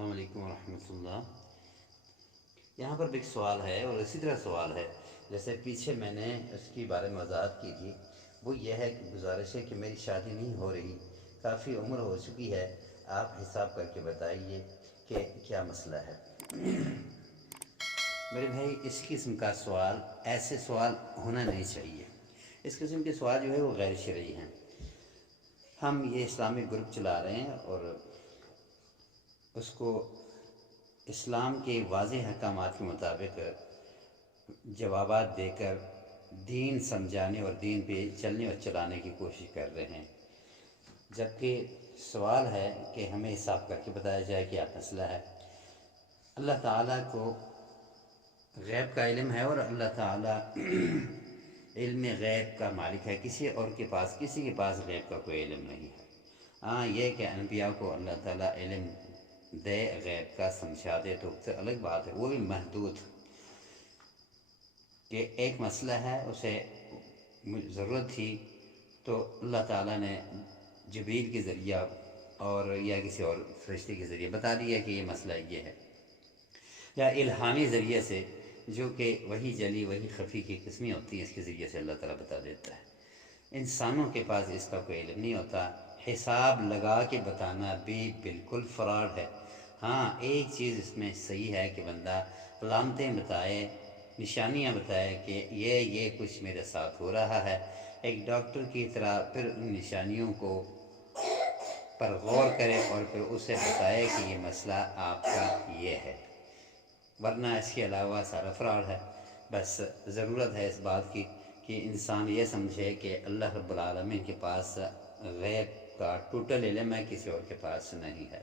السلام علیکم ورحمۃ اللہ۔ یہاں پر بھی ایک سوال ہے اور اسی طرح سوال ہے جیسے پیچھے میں نے اس کی بارے میں وضاحت کی تھی۔ وہ یہ ہے کہ گزارش ہے کہ میری شادی نہیں ہو رہی، کافی عمر ہو چکی ہے، آپ حساب کر کے بتائیے کہ کیا مسئلہ ہے۔ میرے بھائی، اس قسم کا سوال، ایسے سوال ہونا نہیں چاہیے۔ اس قسم کے سوال جو ہے وہ غیر شرعی ہیں۔ ہم یہ اسلامک گروپ چلا رہے ہیں اور اس کو اسلام کے واضح احکامات کے مطابق جوابات دے کر دین سمجھانے اور دین پہ چلنے اور چلانے کی کوشش کر رہے ہیں، جبکہ سوال ہے کہ ہمیں حساب کر کے بتایا جائے کہ کیا مسئلہ ہے۔ اللہ تعالیٰ کو غیب کا علم ہے اور اللہ تعالیٰ علم غیب کا مالک ہے، کسی کے پاس غیب کا کوئی علم نہیں ہے۔ ہاں، یہ کہ انبیاء کو اللہ تعالیٰ علم دے، غیب کا سمجھا دے تو اس سے الگ بات ہے، وہ بھی محدود، کہ ایک مسئلہ ہے اسے ضرورت تھی تو اللہ تعالیٰ نے جبریل کے ذریعہ اور یا کسی اور فرشتے کے ذریعے بتا دیا کہ یہ مسئلہ یہ ہے، یا الہامی ذریعے سے، جو کہ وہی جلی وہی خفی کی قسمیں ہوتی ہیں، اس کے ذریعے سے اللہ تعالیٰ بتا دیتا ہے۔ انسانوں کے پاس اس کا کوئی علم نہیں ہوتا۔ حساب لگا کے بتانا بھی بالکل فراڈ ہے۔ ہاں، ایک چیز اس میں صحیح ہے کہ بندہ علامتیں بتائے، نشانیاں بتائے کہ یہ کچھ میرے ساتھ ہو رہا ہے، ایک ڈاکٹر کی طرح پھر ان نشانیوں کو پر غور کرے اور پھر اسے بتائے کہ یہ مسئلہ آپ کا یہ ہے، ورنہ اس کے علاوہ سارا فراڈ ہے۔ بس ضرورت ہے اس بات کی کہ انسان یہ سمجھے کہ اللہ رب العالمین کے پاس غیب کا ٹوٹل علم ہے، کسی اور کے پاس نہیں ہے۔